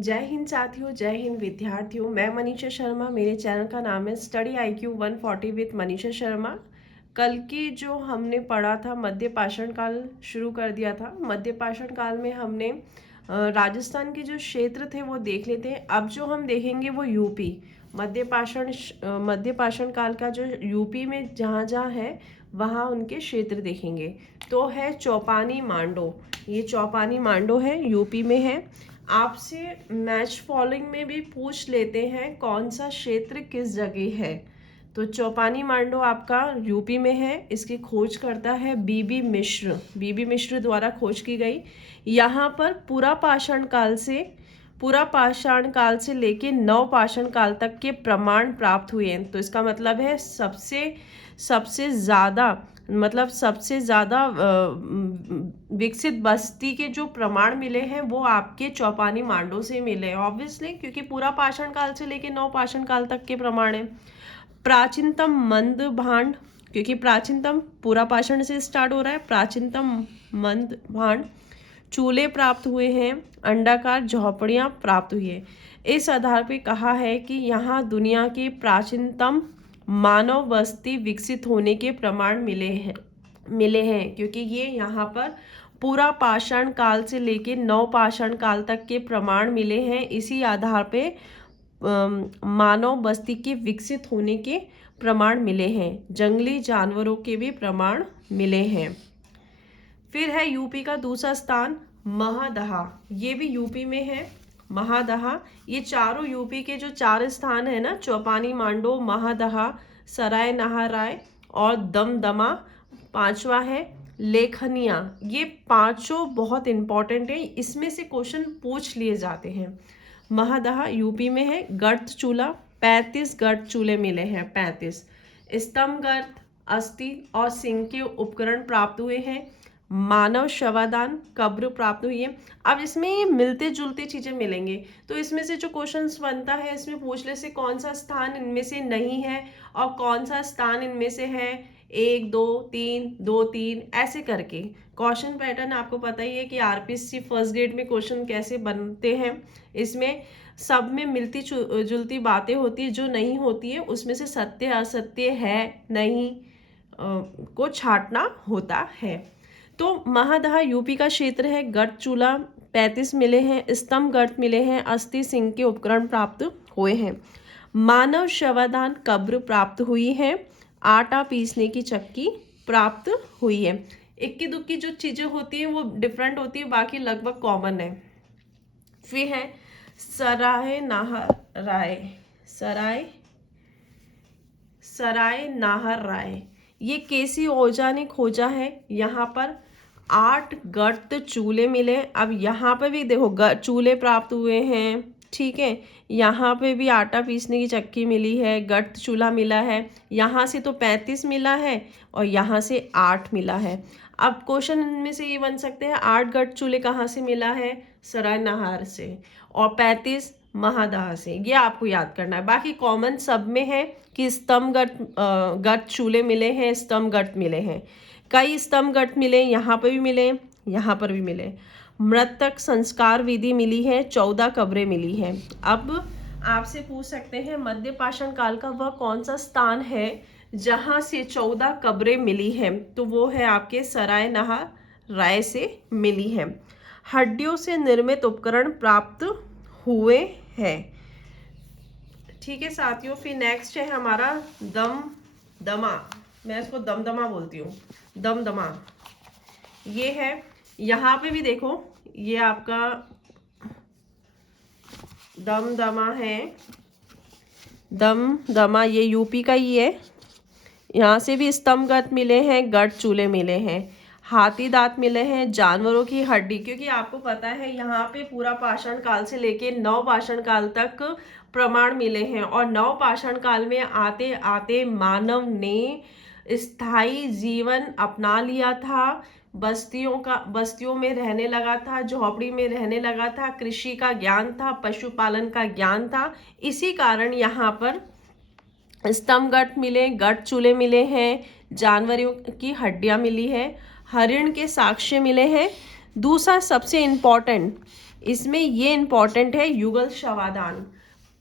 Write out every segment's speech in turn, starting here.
जय हिंद साथियों, जय हिंद विद्यार्थियों। मैं मनीषा शर्मा, मेरे चैनल का नाम है study IQ 140 with Manisha Sharma. कल की जो हमने पढ़ा था मध्य पाषाण काल शुरू कर दिया था। मध्य पाषाण काल में हमने राजस्थान के जो क्षेत्र थे वो देख लेते हैं। अब जो हम देखेंगे वो यूपी मध्य पाषाण काल का जो यूपी में जहाँ जहाँ है वहाँ उनके क्षेत्र देखेंगे। तो है चौपानी मांडो, ये चौपानी मांडो है, यूपी में है। आपसे मैच फॉलोइंग में भी पूछ लेते हैं कौन सा क्षेत्र किस जगह है। तो चौपानी मांडो आपका यूपी में है। इसकी खोज करता है बीबी मिश्र द्वारा खोज की गई। यहाँ पर पूरा पाषाण काल से लेके नव पाषाण काल तक के प्रमाण प्राप्त हुए हैं। तो इसका मतलब है सबसे ज़्यादा विकसित बस्ती के जो प्रमाण मिले हैं वो आपके चौपानी मांडो से मिले हैं, ऑब्वियसली, क्योंकि पूरा पाषाण काल से लेके नव पाषाण काल तक के प्रमाण हैं। प्राचीनतम मंद भांड, क्योंकि प्राचीनतम पूरा पाषाण से स्टार्ट हो रहा है, प्राचीनतम मंद भांड चूल्हे प्राप्त हुए हैं, अंडाकार झोपड़ियाँ प्राप्त हुई है। इस आधार पे कहा है कि यहाँ दुनिया के प्राचीनतम मानव बस्ती विकसित होने के प्रमाण मिले हैं क्योंकि ये यहाँ पर पूरा पाषाण काल से लेके नव पाषाण काल तक के प्रमाण मिले हैं। इसी आधार पे मानव बस्ती के विकसित होने के प्रमाण मिले हैं। जंगली जानवरों के भी प्रमाण मिले हैं। फिर है यूपी का दूसरा स्थान महादहा, ये भी यूपी में है। महादहा, ये चारों यूपी के जो 4 स्थान है ना, चौपानी मांडो, महादहा, सराय नहाराय और दमदमा, 5वां है लेखनिया। ये पांचों बहुत इंपॉर्टेंट है, इसमें से क्वेश्चन पूछ लिए जाते हैं। महादहा यूपी में है। गर्त चूल्हा, 35 गर्त चूल्हे मिले हैं, 35। स्तंभ गर्त, अस्थि और सिंह के उपकरण प्राप्त हुए हैं। मानव शवादान, कब्र प्राप्त हुई है। अब इसमें मिलते जुलते चीजें मिलेंगे, तो इसमें से जो क्वेश्चंस बनता है इसमें पूछ ले से कौन सा स्थान इनमें से नहीं है और कौन सा स्थान इनमें से है। 1 2 3 2 3 ऐसे करके क्वेश्चन पैटर्न आपको पता ही है कि RPSC फर्स्ट ग्रेड में क्वेश्चन कैसे बनते हैं। इसमें सब में मिलती जुलती बातें होती है, जो नहीं होती है उसमें से सत्य असत्य है नहीं को छांटना होता है। तो महादहा यूपी का क्षेत्र है। गर्त चूल्हा 35 मिले हैं, स्तंभ गर्त मिले हैं, अस्थि सिंह के उपकरण प्राप्त हुए हैं। मानव शवादान कब्र प्राप्त हुई है। आटा पीसने की चक्की प्राप्त हुई है। इक्की दुक्की जो चीजें होती हैं वो डिफरेंट होती है, बाकी लगभग कॉमन है। फिर है सराय नाहर राय, ये केसी ओझा ने खोजा है। यहाँ पर 8 गर्त चूल्हे मिले। अब यहाँ पे भी देखो चूल्हे प्राप्त हुए हैं, ठीक है। यहाँ पे भी आटा पीसने की चक्की मिली है, गर्त चूल्हा मिला है। यहाँ से तो 35 मिला है और यहाँ से 8 मिला है। अब क्वेश्चन इनमें से ये बन सकते हैं, 8 गर्त चूल्हे कहाँ से मिला है? सराय नाहर से, और 35 महादहा से। ये आपको याद करना है। बाकी कॉमन सब में है कि स्तंभ गर्त चूल्हे मिले हैं, स्तंभ गर्त मिले हैं, कई स्तंभ गर्त मिले, यहाँ पर भी मिले, यहाँ पर भी मिले। मृतक संस्कार विधि मिली है, 14 कब्रें मिली हैं। अब आपसे पूछ सकते हैं मध्य पाषाण काल का वह कौन सा स्थान है जहाँ से 14 कब्रें मिली हैं? तो वो है आपके सराय नहार राय से मिली है। हड्डियों से निर्मित उपकरण प्राप्त हुए हैं। ठीक है साथियों, फिर नेक्स्ट है हमारा दमदमा, मैं इसको दमदमा बोलती हूँ, दमदमा। ये है, यहाँ पे भी देखो, ये आपका दमदमा है। दमदमा ये यूपी का ही है। यहाँ से भी स्तंभ गर्त मिले हैं, गर्त चूल्हे मिले हैं, हाथी दांत मिले हैं, जानवरों की हड्डी, क्योंकि आपको पता है यहाँ पे पूरा पाषाण काल से लेके नव पाषाण काल तक प्रमाण मिले हैं। और नव पाषाण काल में आते आते मानव ने स्थायी जीवन अपना लिया था, बस्तियों में रहने लगा था, झोपड़ी में रहने लगा था, कृषि का ज्ञान था, पशुपालन का ज्ञान था। इसी कारण यहाँ पर स्तंभ गर्त मिले, गर्त चूल्हे मिले हैं, जानवरों की हड्डियां मिली है, हरिण के साक्ष्य मिले हैं। दूसरा सबसे इम्पोर्टेंट, इसमें ये इम्पोर्टेंट है, युगल शवादान।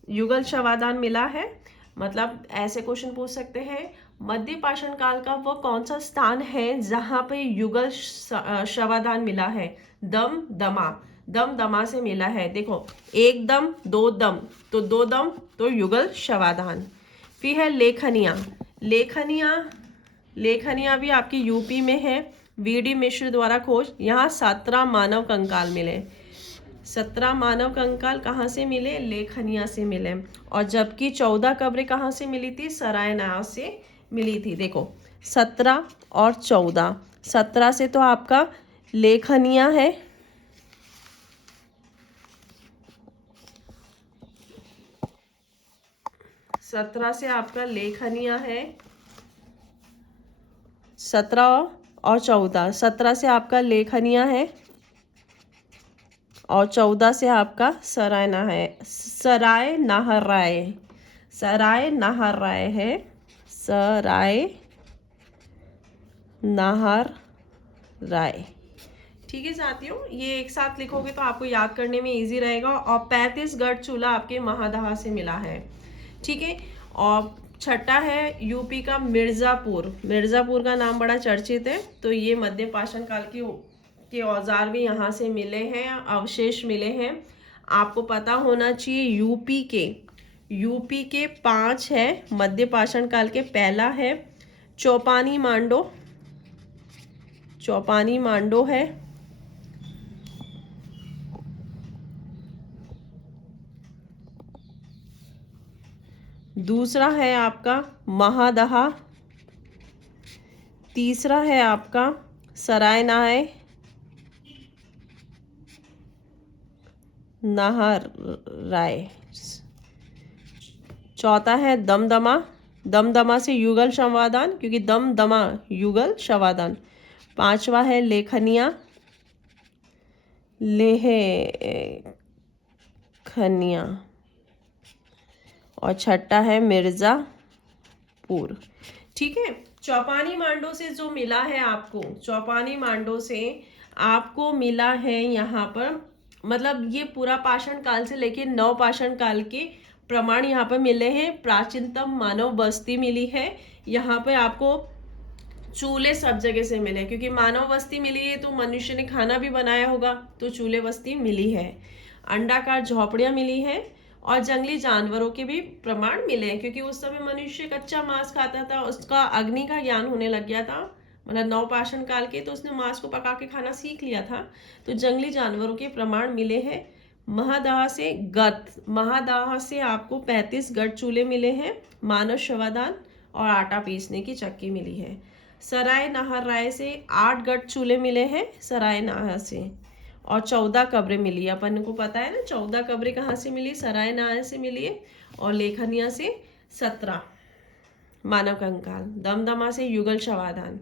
युगल शवादान मिला है, मतलब ऐसे क्वेश्चन पूछ सकते हैं, मध्य पाषाण काल का वो कौन सा स्थान है जहां पे युगल शवादान मिला है? दम दमा, दम दमा से मिला है। देखो, एक दम, दो दम, तो दो दम तो युगल शवादान। फिर है लेखनिया। लेखनिया, लेखनिया भी आपकी यूपी में है, वीडी मिश्र द्वारा खोज। यहाँ 17 मानव कंकाल मिले। 17 मानव कंकाल कहाँ से मिले? लेखनिया से मिले। और जबकि 14 कब्रें कहाँ से मिली थी? सरायना से मिली थी। देखो 17 और 14, 17 से तो आपका लेखनिया है, 17 से आपका लेखनिया है, 17 और 14, 17 से आपका लेखनिया है और 14 से आपका सरायना है, सराय नाहर राय, सराय नाहर राय है, सराय नाहर राय। ठीक है साथियों, ये एक साथ लिखोगे तो आपको याद करने में इजी रहेगा। और 35 गढ़ चूल्हा आपके महादहा से मिला है। ठीक है, और छठा है यूपी का मिर्जापुर। मिर्जापुर का नाम बड़ा चर्चित है, तो ये मध्य पाषाण काल के औजार भी यहाँ से मिले हैं, अवशेष मिले हैं। आपको पता होना चाहिए यूपी के 5 है मध्य पाषाण काल के। पहला है चौपानी मांडो, चौपानी मांडो है। दूसरा है आपका महादहा। तीसरा है आपका सराय नाहर राय। चौथा है दमदमा, दमदमा से युगल शवादान, क्योंकि दमदमा युगल शवादान। पांचवा है लेखनिया, लेखनिया। और छठा है मिर्जापुर। ठीक है, चौपानी मांडो से जो मिला है आपको, चौपानी मांडो से आपको मिला है यहाँ पर, मतलब ये पूरा पाषाण काल से लेके नव पाषाण काल के प्रमाण यहाँ पर मिले हैं। प्राचीनतम मानव बस्ती मिली है। यहाँ पे आपको चूल्हे सब जगह से मिले, क्योंकि मानव बस्ती मिली है तो मनुष्य ने खाना भी बनाया होगा, तो चूल्हे बस्ती मिली है। अंडाकार झोपड़ियां मिली है और जंगली जानवरों के भी प्रमाण मिले हैं, क्योंकि उस समय मनुष्य कच्चा मांस खाता था, उसका अग्नि का ज्ञान होने लग गया था, मतलब नवपाषाण काल के, तो उसने मांस को पका के खाना सीख लिया था। तो जंगली जानवरों के प्रमाण मिले हैं। महादाह से आपको 35 गढ़ चूल्हे मिले हैं, मानव शवादान और आटा पीसने की चक्की मिली है। सराय नाहर राय से 8 गढ़ चूल्हे मिले हैं, सराय नाहर से, और 14 कब्रें मिली। अपन को पता है ना 14 कब्रें कहाँ से मिली? सराय नाहर से मिली है। और लेखनिया से 17 मानव कंकाल, दमदमा से युगल शवादान।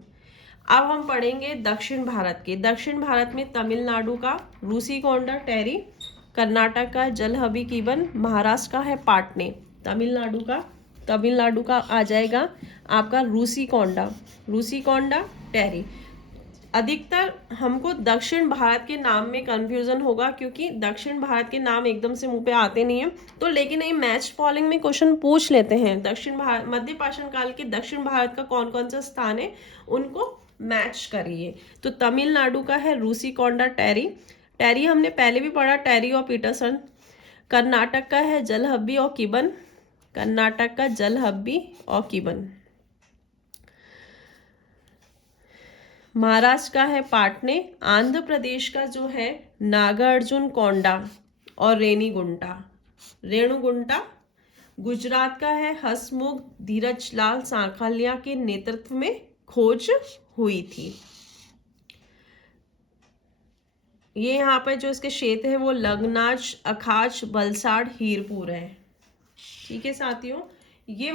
अब हम पढ़ेंगे दक्षिण भारत के। दक्षिण भारत में तमिलनाडु का रूसीकोंडा टेरी, कर्नाटक का जलहबी कीबन, महाराष्ट्र का है पाटने, तमिलनाडु का आ जाएगा आपका रूसीकोंडा टेरी। अधिकतर हमको दक्षिण भारत के नाम में कंफ्यूजन होगा, क्योंकि दक्षिण भारत के नाम एकदम से मुंह पे आते नहीं है, तो लेकिन ये मैच फॉलोइंग में क्वेश्चन पूछ लेते हैं। दक्षिण भारत, मध्य पाषाण काल के दक्षिण भारत का कौन कौन सा स्थान है, उनको मैच करिए। तो तमिलनाडु का है रूसीकोंडा टेरी, टेरी हमने पहले भी पढ़ा, टेरी और पीटरसन। कर्नाटक का है जलहब्बी और कीबन, कर्नाटक का जलहब्बी और कीबन। महाराष्ट्र का है पाटने। आंध्र प्रदेश का जो है नागार्जुन कोंडा और रेणुगुंटा। गुजरात का है हसमुख धीरजलाल सांखलिया के नेतृत्व में खोज हुई थी। ये यहाँ पर जो इसके क्षेत्र है वो लगनाज, अखाज, वलसाड़, हीरपुर है। ठीक है साथियों, ये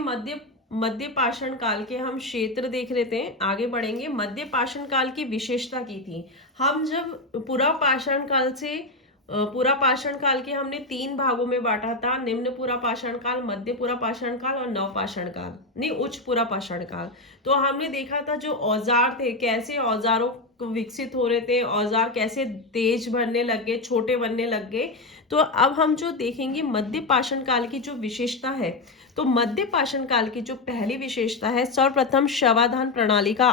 मध्य पाषाण काल के हम क्षेत्र देख लेते हैं, आगे बढ़ेंगे। मध्य पाषाण काल की विशेषता की थी। हम जब पूरा पाषाण काल से पूरा पाषाण काल के हमने 3 भागों में बांटा था, निम्न पूरा पाषाण काल, मध्य पूरा पाषाण काल और नव पाषाण काल, नहीं उच्च पूरा पाषाण काल। तो हमने देखा था जो औजार थे, कैसे औजारों को विकसित हो रहे थे, औजार कैसे तेज बनने लग गए, छोटे बनने लग गए। तो अब हम जो देखेंगे मध्य पाषाण काल की जो विशेषता है, तो मध्य पाषाण काल की जो पहली विशेषता है, सर्वप्रथम शवाधान प्रणाली का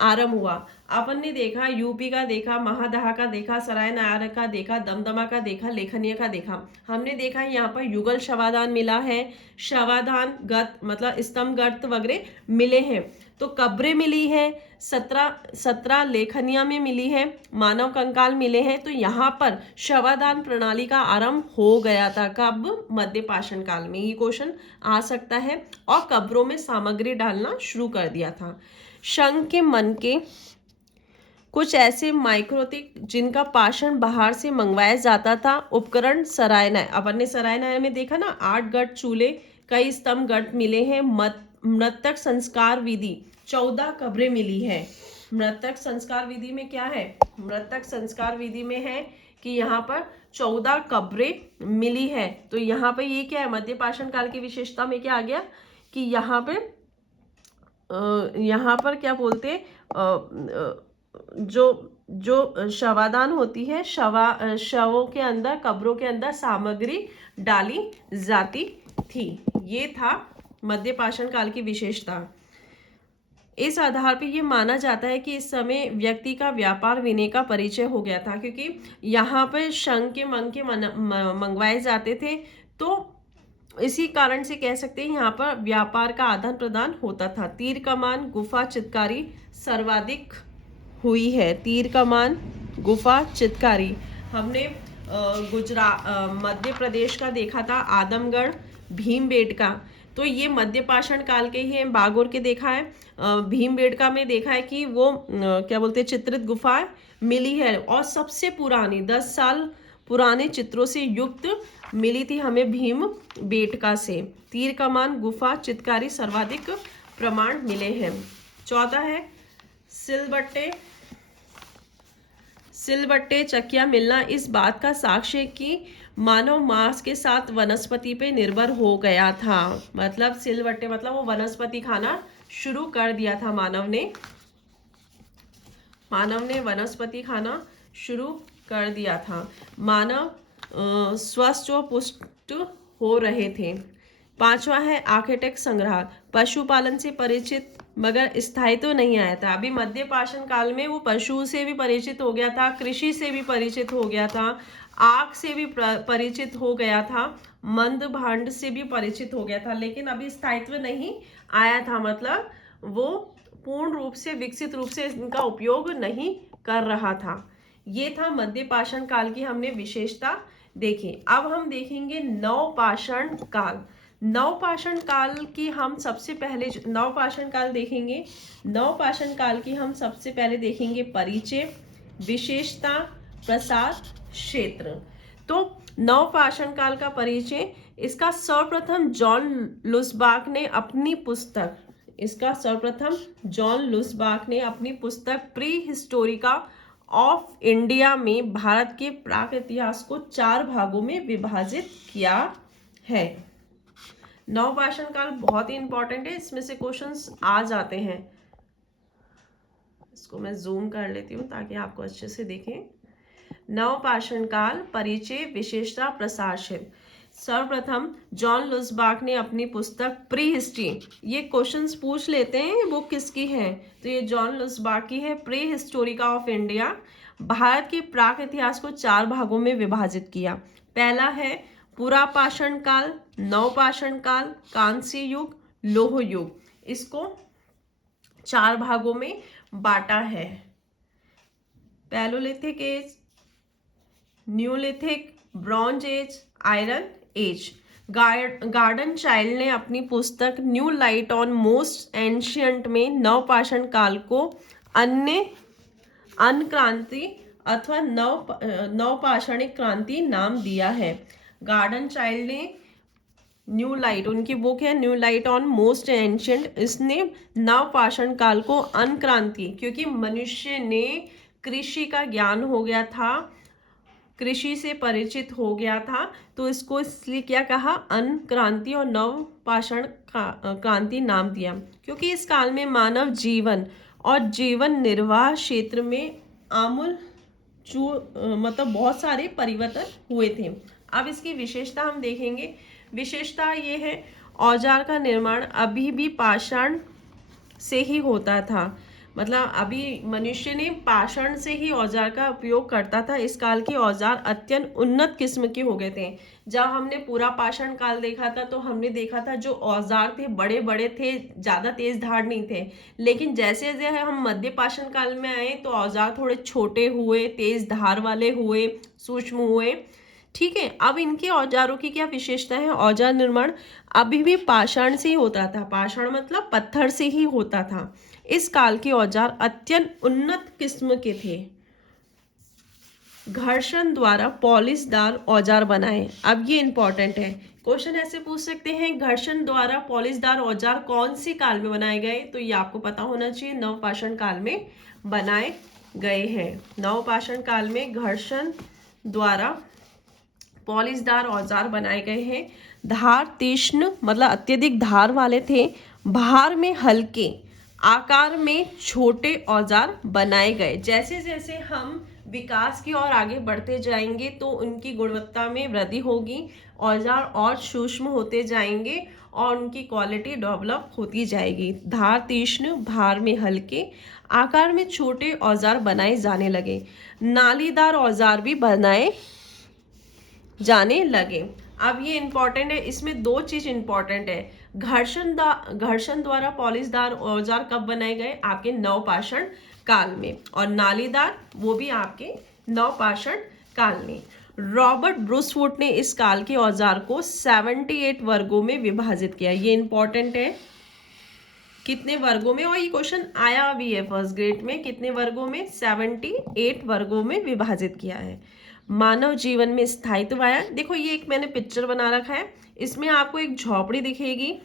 आरंभ हुआ। अपन ने देखा, यूपी का देखा, महादहा का देखा, सराय नायर का देखा, दमदमा का देखा, लेखनीय का देखा। हमने देखा है यहाँ पर युगल शवाधान मिला है, शवाधान गत मतलब स्तंभ गर्त वगैरह मिले हैं। तो कब्रें मिली है, 17 लेखनिया में मिली है, मानव कंकाल मिले हैं। तो यहाँ पर शवाधान प्रणाली का आरंभ हो गया था। कब? मध्य पाषाण काल में। ये क्वेश्चन आ सकता है। और कब्रों में सामग्री डालना शुरू कर दिया था। शंख के मन के कुछ ऐसे माइक्रोतिक जिनका पाषाण बाहर से मंगवाया जाता था। उपकरण सरायनाय, अपन ने सरायनाय में देखा ना, 8 गढ़ चूल्हे, कई स्तंभ गढ़ मिले हैं। मृतक संस्कार विधि, 14 कब्रें मिली है। मृतक संस्कार विधि में क्या है? मृतक संस्कार विधि में है कि यहाँ पर 14 कब्रें मिली है। तो यहाँ पर ये क्या है? मध्य पाषाण काल की विशेषता में क्या आ गया कि यहाँ पर क्या बोलते, जो शवादान होती है, शवों के अंदर, कब्रों के अंदर सामग्री डाली जाती थी। ये था मध्य पाषाण काल की विशेषता। इस आधार पर यह माना जाता है कि इस समय व्यक्ति का व्यापार विनय का परिचय हो गया था, क्योंकि यहाँ पर शंख के मंके मंगवाए जाते थे। तो इसी कारण से कह सकते हैं यहाँ पर व्यापार का आदान प्रदान होता था। तीर कमान गुफा चित्रकारी सर्वाधिक हुई है। तीर कमान गुफा चित्रकारी हमने मध्य प्रदेश का देखा था, आदमगढ़ भीमबेटका। तो ये मध्य पाषाण काल के ही हैं। बागोर के देखा है, भीमबेटका में देखा है कि वो क्या बोलते हैं, चित्रित गुफा मिली है। और सबसे पुरानी 10 साल पुराने चित्रों से युक्त मिली थी हमें भीमबेटका से। तीर कमान गुफा चित्रकारी सर्वाधिक प्रमाण मिले हैं। चौथा है सिलबट्टे चकिया मिलना इस बात का साक्ष्य है कि मानव मांस के साथ वनस्पति पे निर्भर हो गया था। मतलब सिलबट्टे मतलब वो वनस्पति खाना शुरू कर दिया था मानव ने वनस्पति खाना शुरू कर दिया था। मानव स्वस्थ व पुष्ट हो रहे थे। पांचवा है आर्किटेक्ट संग्रह, पशुपालन से परिचित मगर स्थायी तो नहीं आया था। अभी मध्य पाषाण काल में वो पशु से भी परिचित हो गया था, कृषि से भी परिचित हो गया था, आग से भी परिचित हो गया था, मंद भांड से भी परिचित हो गया था, लेकिन अभी स्थायित्व नहीं आया था। मतलब वो पूर्ण रूप से विकसित रूप से इनका उपयोग नहीं कर रहा था। ये था मध्य पाषाण काल की हमने विशेषता देखी। अब हम देखेंगे नवपाषाण काल। नवपाषाण काल की हम सबसे पहले नवपाषाण काल देखेंगे। नवपाषाण काल की हम सबसे पहले देखेंगे परिचय, विशेषता, प्रसार, क्षेत्र। तो नवपाषाण काल का परिचय, इसका सर्वप्रथम जॉन लुसबाक ने अपनी पुस्तक प्री हिस्टोरिका ऑफ इंडिया में भारत के प्राक इतिहास को 4 भागों में विभाजित किया है। नवपाषाण काल बहुत ही इंपॉर्टेंट है, इसमें से क्वेश्चंस आ जाते हैं। इसको मैं जूम कर लेती हूँ ताकि आपको अच्छे से देखें। नवपाषाण काल परिचय, विशेषता, प्रसार क्षेत्र। सर्वप्रथम जॉन लुसबाक ने अपनी पुस्तक प्री हिस्ट्री, ये क्वेश्चंस पूछ लेते हैं ये बुक किसकी है, तो ये जॉन लुसबाक की है। Pre Historica of India, Bharat के प्राक इतिहास को 4 भागों में विभाजित किया। पहला है पुरा पाषाण काल, नवपाषाण काल, कांस्य युग, लोह युग। इसको 4 भागों में बांटा है। Palaeolithic age, neolithic, bronze age, iron age. Gordon Childe ने अपनी पुस्तक new light on most ancient में नवपाषाण काल को अन्य क्रांति अथवा नवपाषाणिक क्रांति नाम दिया है। गार्डन चाइल्ड ने न्यू लाइट, उनकी बुक है new light on most ancient, इसने नवपाषाण काल को अन्य क्रांति, क्योंकि मनुष्य ने कृषि का ज्ञान हो गया था, कृषि से परिचित हो गया था, तो इसको इसलिए क्या कहा, अन्न क्रांति और नव पाषाण क्रांति नाम दिया, क्योंकि इस काल में मानव जीवन और जीवन निर्वाह क्षेत्र में आमूल मतलब बहुत सारे परिवर्तन हुए थे। अब इसकी विशेषता हम देखेंगे। विशेषता ये है, औजार का निर्माण अभी भी पाषाण से ही होता था, मतलब अभी मनुष्य ने पाषाण से ही औजार का उपयोग करता था। इस काल के औजार अत्यंत उन्नत किस्म के हो गए थे। जब हमने पूरा पाषाण काल देखा था तो हमने देखा था जो औजार थे बड़े बड़े थे, ज्यादा तेज धार नहीं थे। लेकिन जैसे जैसे हम मध्य पाषाण काल में आए तो औजार थोड़े छोटे हुए, तेज धार वाले हुए, सूक्ष्म हुए। ठीक है, अब इनके औजारों की क्या विशेषता है। औजार निर्माण अभी भी पाषाण से ही होता था। पाषाण मतलब पत्थर से ही होता था। इस काल के औजार अत्यंत उन्नत किस्म के थे। घर्षण द्वारा पॉलिशदार औजार बनाए। अब ये इंपॉर्टेंट है, क्वेश्चन ऐसे पूछ सकते हैं, घर्षण द्वारा पॉलिशदार औजार कौन सी काल में बनाए गए, तो ये आपको पता होना चाहिए, नवपाषाण काल में बनाए गए हैं। नवपाषाण काल में घर्षण द्वारा पॉलिशदार औजार बनाए गए हैं। धार तीक्ष्ण मतलब अत्यधिक धार वाले थे। भार में हल्के, आकार में छोटे औजार बनाए गए। जैसे जैसे हम विकास की ओर आगे बढ़ते जाएंगे तो उनकी गुणवत्ता में वृद्धि होगी, औजार और सूक्ष्म होते जाएंगे और उनकी क्वालिटी डेवलप होती जाएगी। धार तीक्ष्ण, भार में हल्के, आकार में छोटे औजार बनाए जाने लगे। नालीदार औजार भी बनाए जाने लगे। अब ये इंपॉर्टेंट है, इसमें दो चीज इंपॉर्टेंट है। घर्षण द्वारा पॉलिशदार औजार कब बनाए गए, आपके नवपाषाण काल में, और नालीदार वो भी आपके नवपाषाण काल में। रॉबर्ट ब्रूसवुड ने इस काल के औजार को 78 वर्गों में विभाजित किया। ये इंपॉर्टेंट है, कितने वर्गों में, और ये क्वेश्चन आया भी है फर्स्ट ग्रेड में, कितने वर्गों में, 78 वर्गों में विभाजित किया है। मानव जीवन में स्थायित्व आया। देखो ये एक मैंने पिक्चर बना रखा है, इसमें आपको एक झोपड़ी दिखेगी।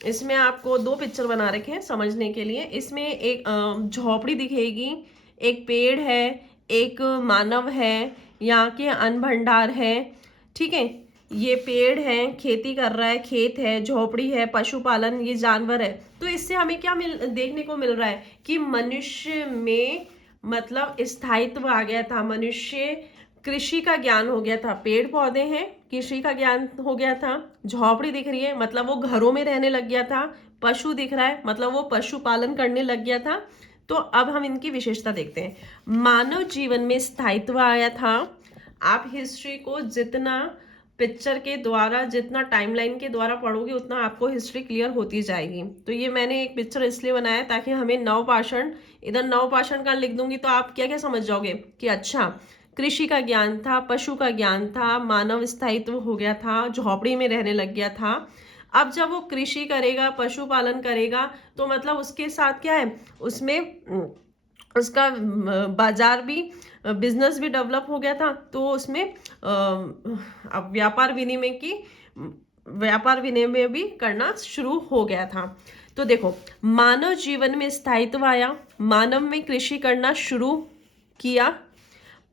इसमें आपको दो पिक्चर बना रखे हैं समझने के लिए। इसमें एक झोपड़ी दिखेगी, एक पेड़ है, एक मानव है, यहाँ के अन्न भंडार है। ठीक है, ये पेड़ है, खेती कर रहा है, खेत है, झोपड़ी है, पशुपालन, ये जानवर है। तो इससे हमें क्या देखने को मिल रहा है कि मनुष्य में मतलब स्थायित्व आ गया था। मनुष्य, कृषि का ज्ञान हो गया था, पेड़ पौधे हैं, कृषि का ज्ञान हो गया था। झोपड़ी दिख रही है मतलब वो घरों में रहने लग गया था। पशु दिख रहा है मतलब वो पशुपालन करने लग गया था। तो अब हम इनकी विशेषता देखते हैं। मानव जीवन में स्थायित्व आया था। आप हिस्ट्री को जितना पिक्चर के द्वारा, जितना टाइमलाइन के द्वारा पढ़ोगे उतना आपको हिस्ट्री क्लियर होती जाएगी। तो ये मैंने एक पिक्चर इसलिए बनाया ताकि हमें नवपाषाण, इधर नवपाषाण काल लिख दूंगी तो आप क्या क्या समझ जाओगे कि अच्छा कृषि का ज्ञान था, पशु का ज्ञान था, मानव स्थायित्व हो गया था, झोपड़ी में रहने लग गया था। अब जब वो कृषि करेगा, पशुपालन करेगा, तो मतलब उसके साथ क्या है, उसमें उसका बाजार भी, बिजनेस भी डेवलप हो गया था। तो उसमें अब व्यापार विनिमय भी करना शुरू हो गया था। तो देखो, मानव जीवन में स्थायित्व आया, मानव में कृषि करना शुरू किया,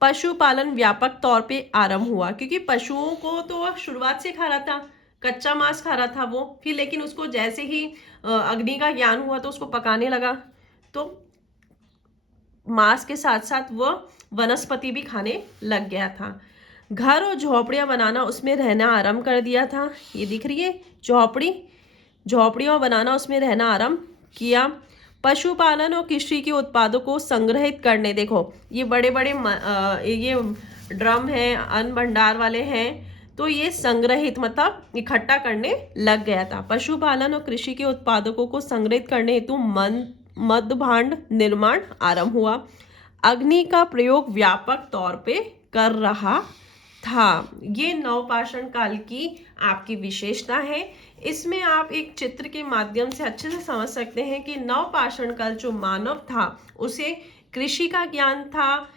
पशुपालन व्यापक तौर पे आरंभ हुआ, क्योंकि पशुओं को तो शुरुआत से खा रहा था, कच्चा मांस खा रहा था वो, फिर लेकिन उसको जैसे ही अग्नि का ज्ञान हुआ तो उसको पकाने लगा, तो मांस के साथ साथ वह वनस्पति भी खाने लग गया था। घर और झोपड़ियां बनाना, उसमें रहना आरंभ कर दिया था। ये दिख रही है झोपड़ियां बनाना, उसमें रहना आरंभ किया। पशुपालन और कृषि के उत्पादों को संग्रहित करने, देखो ये बड़े बड़े ये ड्रम है, अन्न भंडार वाले हैं, तो ये संग्रहित मतलब इकट्ठा करने लग गया था। पशुपालन और कृषि के उत्पादकों को संग्रहित करने हेतु मद भांड निर्माण आरंभ हुआ। अग्नि का प्रयोग व्यापक तौर पे कर रहा था। ये नवपाषाण काल की आपकी विशेषता है। इसमें आप एक चित्र के माध्यम से अच्छे से समझ सकते हैं कि नवपाषाण काल जो मानव था उसे कृषि का ज्ञान था,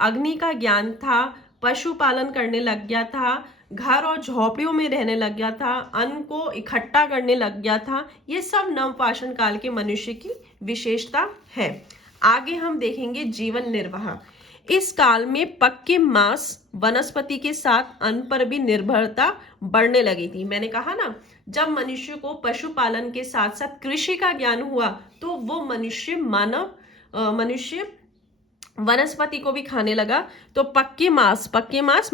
अग्नि का ज्ञान था, पशुपालन करने लग गया था, घर और झोपड़ियों में रहने लग गया था, अन्न को इकट्ठा करने लग गया था। ये सब नवपाषाण काल के मनुष्य की विशेषता है। आगे हम देखेंगे जीवन निर्वाह। इस काल में पक्के मांस वनस्पति के साथ अन्न पर भी निर्भरता बढ़ने लगी थी। मैंने कहा ना, जब मनुष्य को पशुपालन के साथ साथ कृषि का ज्ञान हुआ तो वो मनुष्य वनस्पति को भी खाने लगा। तो पक्के मांस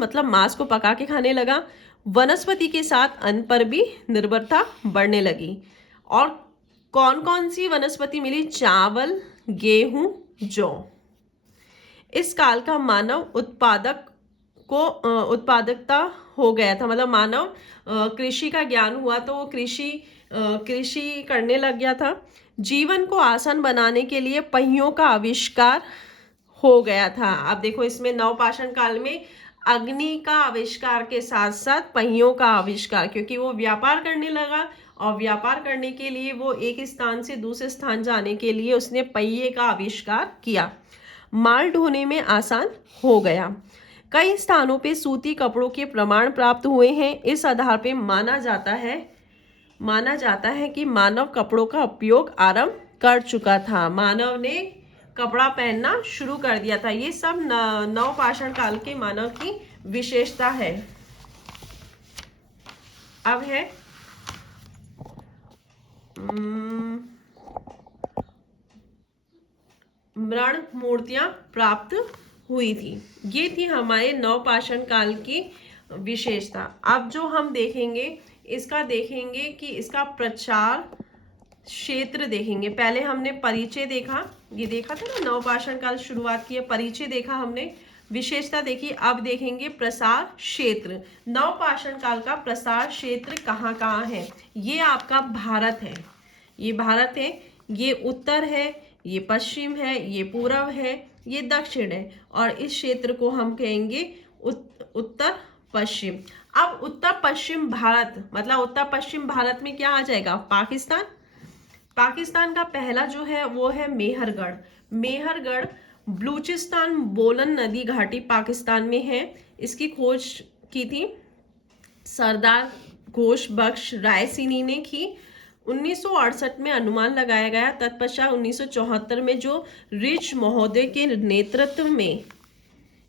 मतलब मांस को पका के खाने लगा। वनस्पति के साथ अन्न पर भी निर्भरता बढ़ने लगी। और कौन कौन सी वनस्पति मिली? चावल, गेहूं, जौ। इस काल का मानव उत्पादकता हो गया था, मतलब मानव कृषि का ज्ञान हुआ तो वो कृषि करने लग गया था। जीवन को आसान बनाने के लिए पहियों का आविष्कार हो गया था। अब देखो, इसमें नवपाषाण काल में अग्नि का आविष्कार के साथ साथ पहियों का आविष्कार, क्योंकि वो व्यापार करने लगा और व्यापार करने के लिए वो एक स्थान से दूसरे स्थान जाने के लिए उसने पहिए का आविष्कार किया। माल ढोने में आसान हो गया। कई स्थानों पे सूती कपड़ों के प्रमाण प्राप्त हुए हैं। इस आधार पे माना जाता है कि मानव कपड़ों का उपयोग आरंभ कर चुका था। मानव ने कपड़ा पहनना शुरू कर दिया था। ये सब नवपाषाण काल के मानव की विशेषता है। अब है मृण मूर्तियां प्राप्त हुई थी। ये थी हमारे नवपाषाण काल की विशेषता। अब जो हम देखेंगे कि इसका प्रचार क्षेत्र देखेंगे। पहले हमने परिचय देखा, ये देखा था ना, नवपाषाण काल शुरुआत की है, परिचय देखा हमने, विशेषता देखी। अब देखेंगे प्रसार क्षेत्र। नवपाषाण काल का प्रसार क्षेत्र कहाँ कहाँ है? ये आपका भारत है, ये उत्तर है, ये पश्चिम है, ये पूर्व है, ये दक्षिण है, और इस क्षेत्र को हम कहेंगे उत्तर पश्चिम। अब उत्तर पश्चिम भारत, मतलब उत्तर पश्चिम भारत में क्या आ जाएगा? पाकिस्तान का पहला जो है वो है मेहरगढ़ बलूचिस्तान बोलन नदी घाटी पाकिस्तान में है। इसकी खोज की थी सरदार घोष बख्श रायसीनी ने की। 1968 में अनुमान लगाया गया। तत्पश्चात 1974 में जो रिच महोदय के नेतृत्व में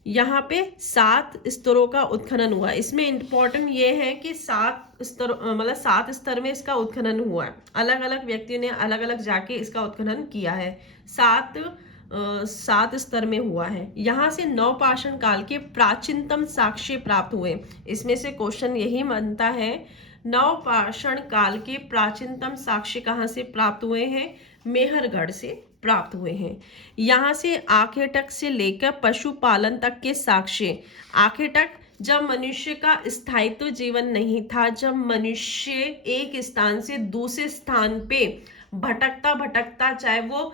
यहाँ पे 7 स्तरों का उत्खनन हुआ। इसमें इम्पोर्टेंट ये है कि 7 स्तर में इसका उत्खनन हुआ है। अलग अलग व्यक्तियों ने अलग अलग जाके इसका उत्खनन किया है। 7 स्तर में हुआ है। यहाँ से नवपाषाण काल के प्राचीनतम साक्ष्य प्राप्त हुए। इसमें से क्वेश्चन यही बनता है, नवपाषाण काल के प्राचीनतम साक्ष्य कहाँ से प्राप्त हुए हैं? मेहरगढ़ से प्राप्त हुए हैं। यहाँ से आखेटक से लेकर पशुपालन तक के साक्ष्य। आखेटक जब मनुष्य का स्थायित्व जीवन नहीं था, जब मनुष्य एक स्थान से दूसरे स्थान पे भटकता, चाहे वो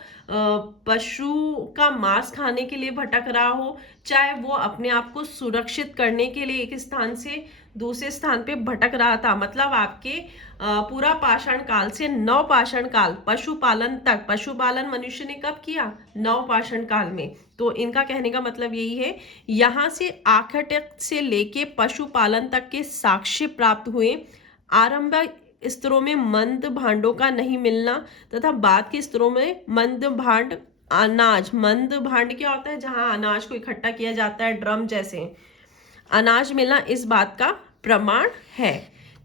पशु का मांस खाने के लिए भटक रहा हो, चाहे वो अपने आप को सुरक्षित करने के लिए एक स्थान से दूसरे स्थान पे भटक रहा था। मतलब आपके पूरा पाषाण काल से नवपाषाण काल, पशुपालन मनुष्य ने कब किया? नवपाषाण काल में। तो इनका कहने का मतलब यही है, यहाँ से आखेटक से लेके पशुपालन तक के साक्ष्य प्राप्त हुए। आरंभिक स्तरों में मंद भांडों का नहीं मिलना तथा बाद के स्तरों में मंद भांड क्या होता है? जहां अनाज को इकट्ठा किया जाता है, ड्रम जैसे अनाज मिलना, इस बात का प्रमाण है।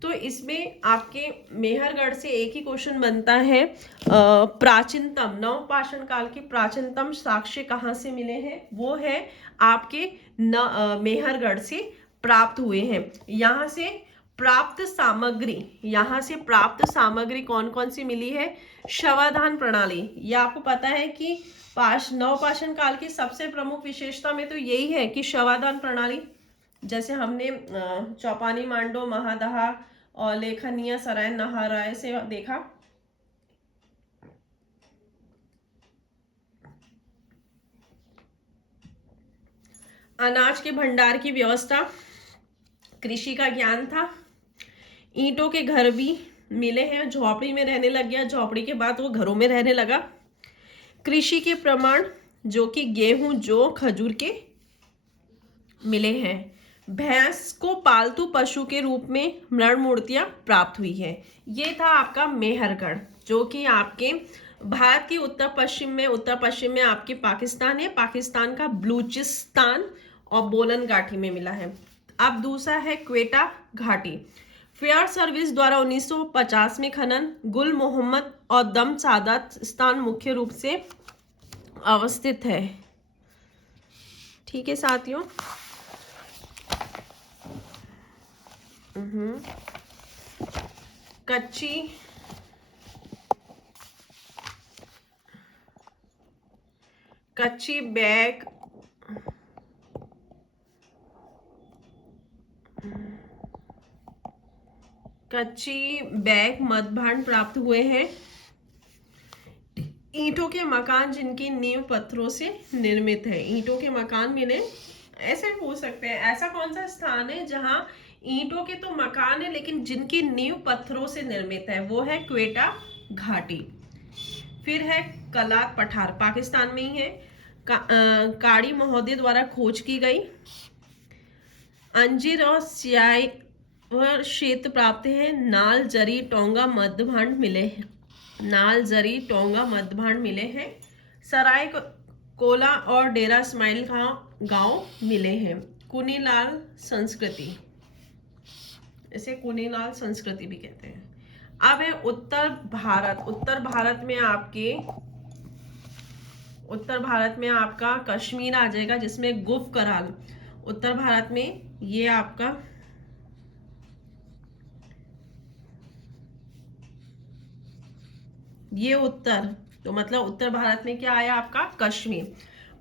तो इसमें आपके मेहरगढ़ से एक ही क्वेश्चन बनता है, प्राचीनतम नवपाषाण काल के प्राचीनतम साक्ष्य कहाँ से मिले हैं? वो है आपके मेहरगढ़ से प्राप्त हुए हैं। यहाँ से प्राप्त सामग्री कौन कौन सी मिली है? शवाधान प्रणाली। ये आपको पता है कि नवपाषाण काल की सबसे प्रमुख विशेषता में तो यही है कि शवाधान प्रणाली, जैसे हमने चौपानी मांडो, महादहा और लेखनीय सराय नहाराय से देखा। अनाज के भंडार की व्यवस्था, कृषि का ज्ञान था, ईंटों के घर भी मिले हैं, झोपड़ी में रहने लग गया, झोपड़ी के बाद वो घरों में रहने लगा। कृषि के प्रमाण जो कि गेहूं, जौ, खजूर के मिले हैं। भैंस को पालतू पशु के रूप में मृण मूर्तियां प्राप्त हुई है। ये था आपका मेहरगढ़, जो कि आपके भारत की उत्तर पश्चिम में आपके पाकिस्तान है, पाकिस्तान का बलूचिस्तान और बोलन घाटी में मिला है। अब दूसरा है क्वेटा घाटी। फेयर सर्विस द्वारा 1950 में खनन, गुल मोहम्मद और दम सादात स्थान मुख्य रूप से अवस्थित है। ठीक है साथियों। कच्ची बैग मध्य भांड प्राप्त हुए हैं। ईंटों के मकान जिनकी नींव पत्थरों से निर्मित है। ईंटों के मकान मिले, ऐसे पूछ सकते हैं ऐसा कौन सा स्थान है जहां ईंटों के तो मकान है लेकिन जिनकी नींव पत्थरों से निर्मित है, वो है क्वेटा घाटी। फिर है कलात पठार, पाकिस्तान में ही है। काड़ी महोदय द्वारा खोज की गई। अंजीर और सियाई क्षेत्र प्राप्त है। नाल जरी टोंगा मध्य भांड मिले हैं। नाल जरी टोंगा मध्य भांड मिले हैं। सराय कोला और डेरा इस्माइल गांव मिले हैं। कुनीलाल संस्कृति, इसे कुनीलाल संस्कृति भी कहते हैं। अब है उत्तर भारत। उत्तर भारत में आपका कश्मीर आ जाएगा, जिसमें गुफ कराल। उत्तर भारत में ये आपका उत्तर, तो मतलब उत्तर भारत में क्या आया आपका कश्मीर।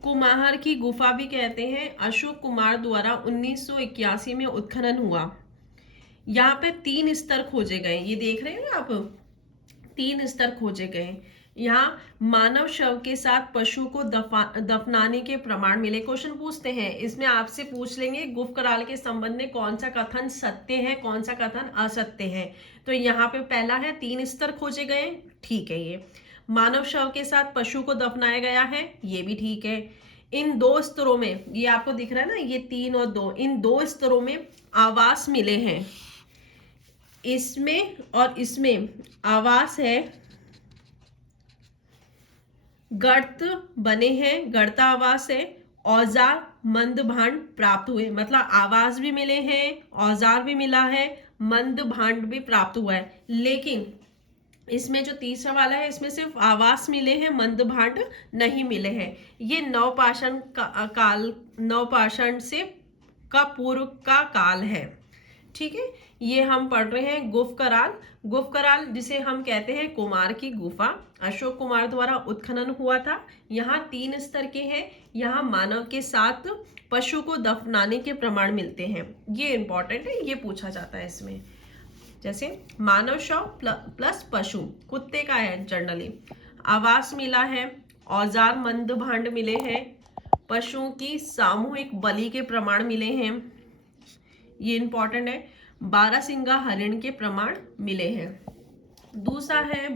कुमार की गुफा भी कहते हैं। अशोक कुमार द्वारा 1981 में उत्खनन हुआ। यहाँ पे 3 स्तर खोजे गए, ये देख रहे हैं आप, 3 स्तर खोजे गए। यहाँ मानव शव के साथ पशु को दफनाने के प्रमाण मिले। क्वेश्चन पूछते हैं, इसमें आपसे पूछ लेंगे गुफ कराल के संबंध में कौन सा कथन सत्य है, कौन सा कथन असत्य है। तो यहाँ पे पहला है 3 स्तर खोजे गए, ठीक है। ये मानव शव के साथ पशु को दफनाया गया है, ये भी ठीक है। इन 2 स्तरों में, ये आपको दिख रहा है ना, ये 3 और 2, इन 2 स्तरों में आवास मिले हैं। इसमें और इसमें आवास है, गर्त बने हैं, गर्ता आवास है। औजार मंद भांड प्राप्त हुए, मतलब आवास भी मिले हैं, औजार भी मिला है, मंद भांड भी प्राप्त हुआ है। लेकिन इसमें जो तीसरा वाला है, इसमें सिर्फ आवास मिले हैं, मंद भांड नहीं मिले हैं। ये नवपाषाण से का पूर्व का काल है, ठीक है। ये हम पढ़ रहे हैं गुफ कराल जिसे हम कहते हैं कुमार की गुफा। अशोक कुमार द्वारा उत्खनन हुआ था। यहाँ 3 स्तर के हैं। यहाँ मानव के साथ पशु को दफनाने के प्रमाण मिलते हैं। ये इंपॉर्टेंट है, ये पूछा जाता है इसमें। जैसे मानव शव प्लस पशु, कुत्ते का है जनरली। आवास मिला है, औजार मंद भांड मिले हैं, पशुओं की सामूहिक बलि के प्रमाण मिले हैं, ये इंपॉर्टेंट है। बारहसिंगा हरिण के प्रमाण मिले हैं। दूसरा है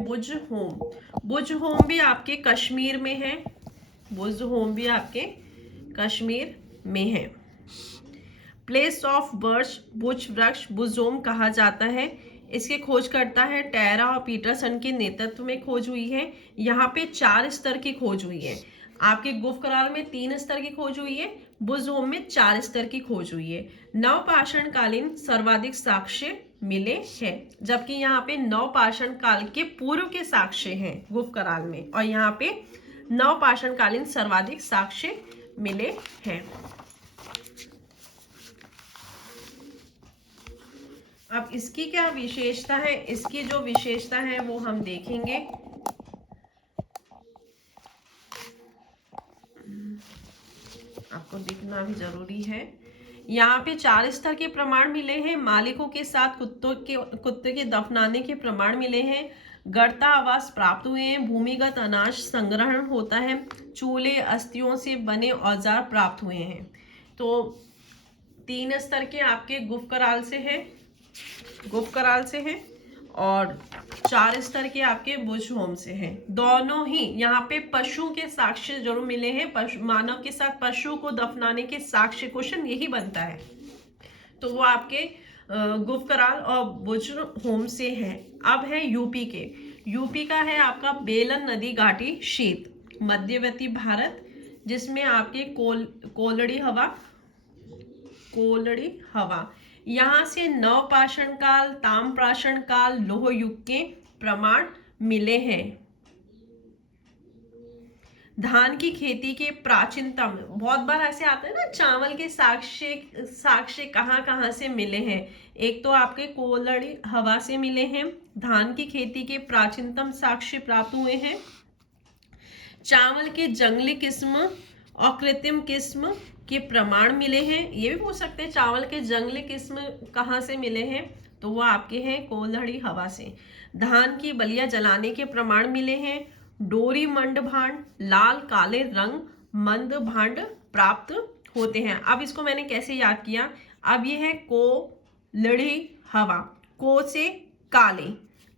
बुज होम भी आपके कश्मीर में है। बुज होम भी आपके कश्मीर में है। प्लेस ऑफ बर्च बुज वृक्ष बुजोम कहा जाता है। इसके खोज करता है टेरा और पीटरसन के नेतृत्व में खोज हुई है। यहाँ पे 4 स्तर की खोज हुई है। आपके गुफ कराल में 3 स्तर की खोज हुई है, बुजोम में 4 स्तर की खोज हुई है। नवपाषाण कालीन सर्वाधिक साक्ष्य मिले हैं, जबकि यहाँ पे नवपाषाण काल के पूर्व के साक्ष्य हैं गुफ कराल में, और यहाँ पे नवपाषाण कालीन सर्वाधिक साक्ष्य मिले हैं। अब इसकी क्या विशेषता है, इसकी जो विशेषता है वो हम देखेंगे। आपको दिखना भी जरूरी है। यहाँ पे 4 स्तर के प्रमाण मिले हैं। मालिकों के साथ कुत्ते के दफनाने के प्रमाण मिले हैं। गर्ता आवास प्राप्त हुए हैं। भूमिगत अनाज संग्रहण होता है। चूल्हे अस्थियों से बने औजार प्राप्त हुए हैं। तो 3 स्तर के आपके गुफ कराल से है और 4 स्तर के आपके बुज होम से हैं। दोनों ही यहाँ पे पशु के साक्ष्य जरूर मिले हैं। मानव के साथ पशु को दफनाने के साक्ष्य, क्वेश्चन यही बनता है, तो वो आपके गुफ कराल और बुज होम से है। अब है यूपी यूपी का है आपका बेलन नदी घाटी क्षेत्र, मध्यवर्ती भारत, जिसमें आपके कोलड़ी हवा यहाँ से नवपाषाण काल, ताम्रपाषाण काल, लौह युग के प्रमाण मिले हैं। धान की खेती के प्राचीनतम, बहुत बार ऐसे आता है ना, चावल के साक्ष्य कहाँ कहाँ से मिले हैं। एक तो आपके कोलड़ी हवा से मिले हैं, धान की खेती के प्राचीनतम साक्ष्य प्राप्त हुए हैं, चावल के जंगली किस्म और कृत्रिम किस्म के प्रमाण मिले हैं। ये भी पूछ सकते हैं चावल के जंगली किस्म कहाँ से मिले हैं, तो वो आपके हैं कोलड़ी हवा से। धान की बलिया जलाने के प्रमाण मिले हैं, डोरी मंड भांड, लाल काले रंग मंद भांड प्राप्त होते हैं। अब इसको मैंने कैसे याद किया, अब ये है कोलड़ी हवा, को से काले,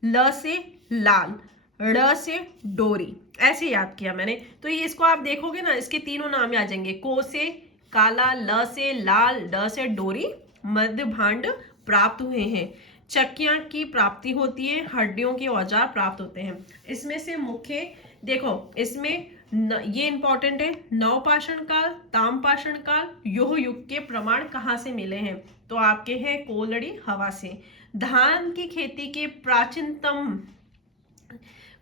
ल से लाल, ड़ से डोरी, ऐसे याद किया मैंने। तो ये इसको आप देखोगे ना, इसके तीनों नाम आ जाएंगे, को से काला, ल से लाल, ड से डोरी, मध्य भांड प्राप्त हुए हैं। चक्कियां की प्राप्ति होती है, हड्डियों के औजार प्राप्त होते हैं। इसमें से मुख्य देखो, इसमें ये इंपॉर्टेंट है, नवपाषाण काल, ताम्रपाषाण काल, लौह युग के प्रमाण कहाँ से मिले हैं, तो आपके हैं कोलड़ी हवा से। धान की खेती के प्राचीनतम,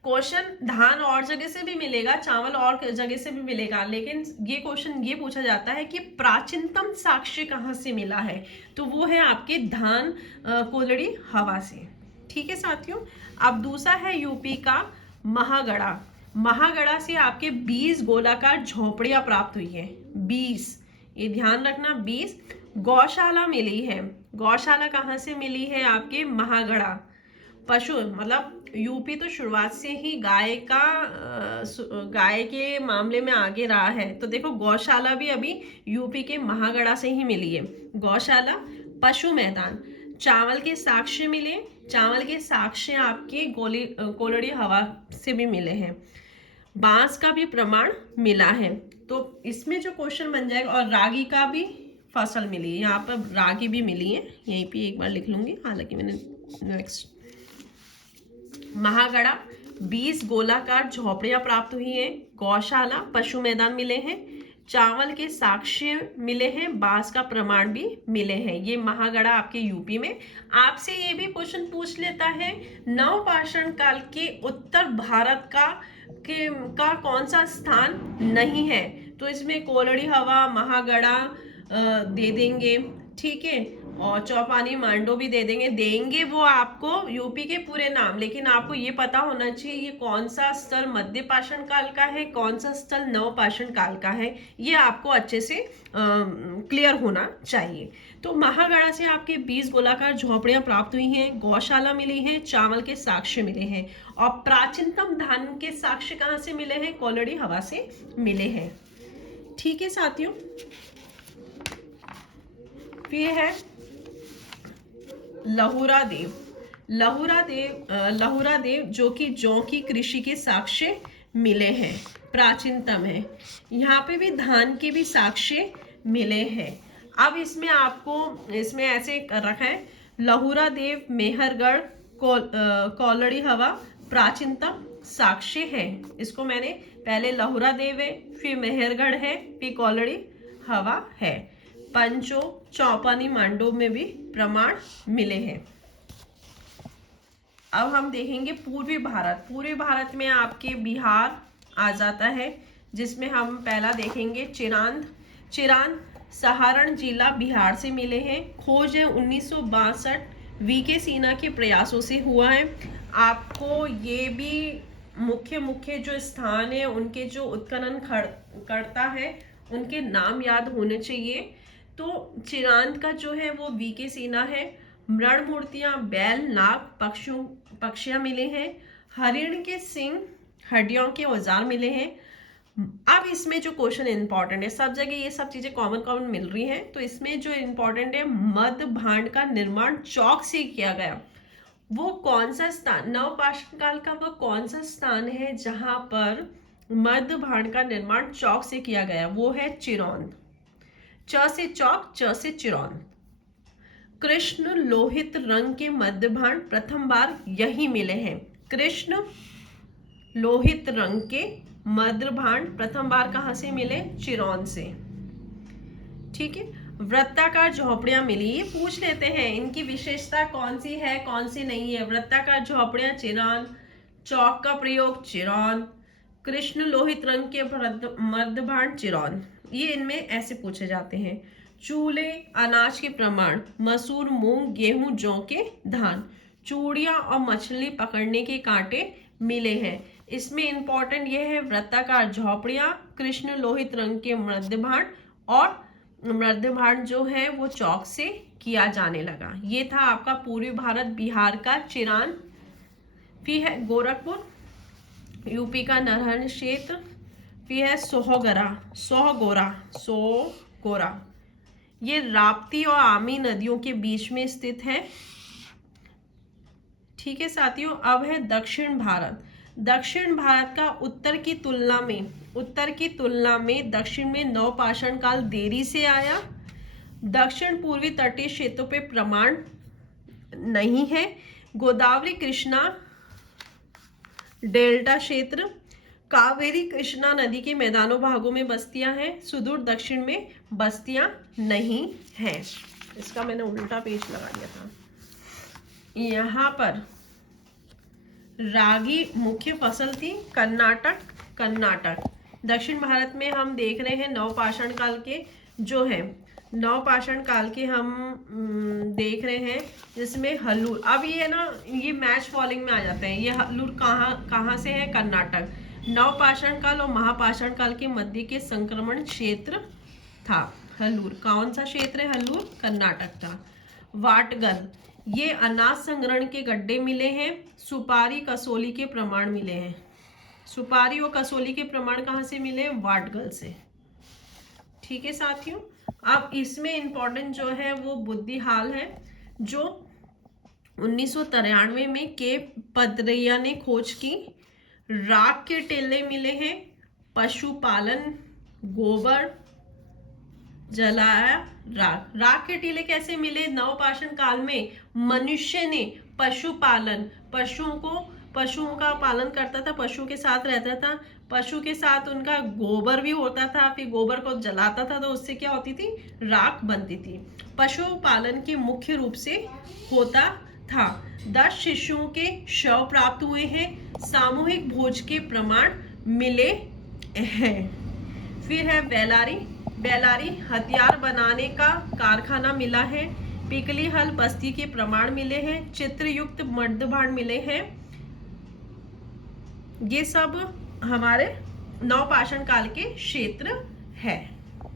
क्वेश्चन धान और जगह से भी मिलेगा, चावल और जगह से भी मिलेगा, लेकिन ये क्वेश्चन ये पूछा जाता है कि प्राचीनतम साक्ष्य कहाँ से मिला है, तो वो है आपके धान कोलड़ी हवा से। ठीक है साथियों। अब दूसरा है यूपी का महागढ़ा। महागढ़ा से आपके 20 गोलाकार झोपड़ियां प्राप्त हुई है, 20, ये ध्यान रखना, 20। गौशाला मिली है, गौशाला कहाँ से मिली है, आपके महागढ़ा। पशु मतलब यूपी तो शुरुआत से ही गाय के मामले में आगे रहा है, तो देखो गौशाला भी अभी यूपी के महागढ़ा से ही मिली है। गौशाला, पशु मैदान, चावल के साक्ष्य मिले, चावल के साक्ष्य आपके कोलड़ी हवा से भी मिले हैं। बांस का भी प्रमाण मिला है, तो इसमें जो क्वेश्चन बन जाएगा, और रागी का भी फसल मिली है, यहाँ पर रागी भी मिली है, यहीं पे एक बार लिख लूंगी, हालांकि मैंने नेक्स्ट। महागढ़ा 20 गोलाकार झोपड़ियां प्राप्त हुई हैं, गौशाला, पशु मैदान मिले हैं, चावल के साक्ष्य मिले हैं, बांस का प्रमाण भी मिले हैं। ये महागढ़ा आपके यूपी में। आपसे ये भी क्वेश्चन पूछ लेता है, नवपाषाण काल के उत्तर भारत का कौन सा स्थान नहीं है, तो इसमें कोलड़ी हवा, महागढ़ा दे देंगे, ठीक है, और चौपानी मांडो भी देंगे वो आपको यूपी के पूरे नाम, लेकिन आपको ये पता होना चाहिए ये कौन सा स्थल मध्य पाषाण काल का है, कौन सा स्थल नवपाषाण काल का है, ये आपको अच्छे से क्लियर होना चाहिए। तो महागढ़ा से आपके 20 गोलाकार झोपड़ियां प्राप्त हुई हैं, गौशाला मिली है, चावल के साक्ष्य मिले हैं, और प्राचीनतम धान के साक्ष्य कहाँ से मिले हैं, कोलड़ी हवा से मिले हैं। ठीक है साथियों। फिर है लहुरा देव जो कि जौ की कृषि के साक्ष्य मिले हैं, प्राचीनतम है। यहाँ पे भी धान के भी साक्ष्य मिले हैं। अब इसमें आपको इसमें ऐसे रखा है, लहुरा देव, मेहरगढ़, कोलड़ी हवा प्राचीनतम साक्ष्य है। इसको मैंने पहले लहुरा देव है, फिर मेहरगढ़ है, फिर कोलड़ी हवा है। पंचो, चौपानी मांडो में भी प्रमाण मिले हैं। अब हम देखेंगे पूर्वी भारत। पूर्वी भारत में आपके बिहार आ जाता है, जिसमें हम पहला देखेंगे चिरांद सहारण जिला बिहार से मिले हैं। खोज है 1962 वीके सिन्हा के प्रयासों से हुआ है। आपको ये भी मुख्य जो स्थान है उनके जो उत्खनन करता है उनके नाम याद होने चाहिए। तो चिरांद का जो है वो वीके सिन्हा है। मृण मूर्तियां, बैल, नाग, पक्षियां मिले हैं। हरिण के सिंग, हड्डियों के औजार मिले हैं। अब इसमें जो क्वेश्चन इंपॉर्टेंट है, सब जगह ये सब चीजें कॉमन मिल रही हैं, तो इसमें जो इंपॉर्टेंट है, मध्य भांड का निर्माण चौक से किया गया। वो कौन सा स्थान, नवपाषाण काल का वो कौन सा स्थान है जहां पर मध्य भांड का निर्माण चौक से किया गया, वो है चिरौंद। च से चौक, च से चिरौंद। कृष्ण लोहित रंग के मध्य भांड प्रथम बार यही मिले हैं। कृष्ण लोहित रंग के मर्दभांड प्रथम बार कहाँ से मिले? चिरौन से। ठीक है, वृत्ताकार झोपड़ियां मिली, ये पूछ लेते हैं इनकी विशेषता कौन सी है कौन सी नहीं है। वृत्ताकार झोपड़ियां चिरौन, चौक का प्रयोग चिरौन, कृष्ण लोहित रंग के मर्दभांड चिरौन, ये इनमें ऐसे पूछे जाते हैं। चूल्हे अनाज के प्रमाण मसूर, मूंग, गेहूं, जौ के धान। चूड़ियां और मछली पकड़ने के कांटे मिले हैं। इसमें इंपॉर्टेंट यह है वृत्ताकार झोपड़ियां, कृष्ण लोहित रंग के मर्दभांड, और मर्दभांड जो है वो चौक से किया जाने लगा। ये था आपका पूर्वी भारत बिहार का चिरान। फिर है गोरखपुर, यूपी का नरहर क्षेत्र। फिर है सोहगोरा, ये राप्ती और आमी नदियों के बीच में स्थित है। ठीक है साथियों, अब है दक्षिण भारत। दक्षिण भारत का उत्तर की तुलना में दक्षिण में नवपाषाण काल देरी से आया। दक्षिण पूर्वी तटीय क्षेत्रों पे प्रमाण नहीं है। गोदावरी कृष्णा डेल्टा क्षेत्र, कावेरी कृष्णा नदी के मैदानों भागों में बस्तियां हैं। सुदूर दक्षिण में बस्तियां नहीं हैं। इसका मैंने उल्टा पेज लगा दिया था। यहाँ पर रागी मुख्य फसल थी। कर्नाटक दक्षिण भारत में हम देख रहे हैं नवपाषाण काल के जो है नवपाषाण काल के हम देख रहे हैं, जिसमें हल्लूर, अब ये ना ये मैच फॉलोइंग में आ जाते हैं। ये हल्लूर कहाँ से है? कर्नाटक। नवपाषाण काल और महापाषाण काल के मध्य के संक्रमण क्षेत्र था हल्लूर। कौन सा क्षेत्र है? हल्लूर कर्नाटक था। वाटगल, ये अनाज संग्रहण के गड्ढे मिले हैं। सुपारी कसोली के प्रमाण मिले हैं। सुपारी और कसोली के प्रमाण कहाँ से मिले? वाटगल से। ठीक है साथियों, अब इसमें इंपॉर्टेंट जो है वो बुद्धिहाल है, जो 1993 में के पदरैया ने खोज की। राख के टीले मिले हैं। पशुपालन, गोबर जलाया, राख के टीले कैसे मिले? नवपाषाण काल में मनुष्य ने पशुओं का पालन करता था, पशु के साथ रहता था, पशु के साथ उनका गोबर भी होता था, फिर गोबर को जलाता था तो उससे क्या होती थी? राख बनती थी। पशुपालन के मुख्य रूप से होता था। 10 शिशुओं के शव प्राप्त हुए हैं। सामूहिक भोज के प्रमाण मिले हैं। फिर है बेलारी हथियार बनाने का कारखाना मिला है। पिकली हल बस्ती के प्रमाण मिले हैं। चित्रयुक्त मर्दभांड मिले हैं। ये सब हमारे नवपाषाण काल के क्षेत्र है।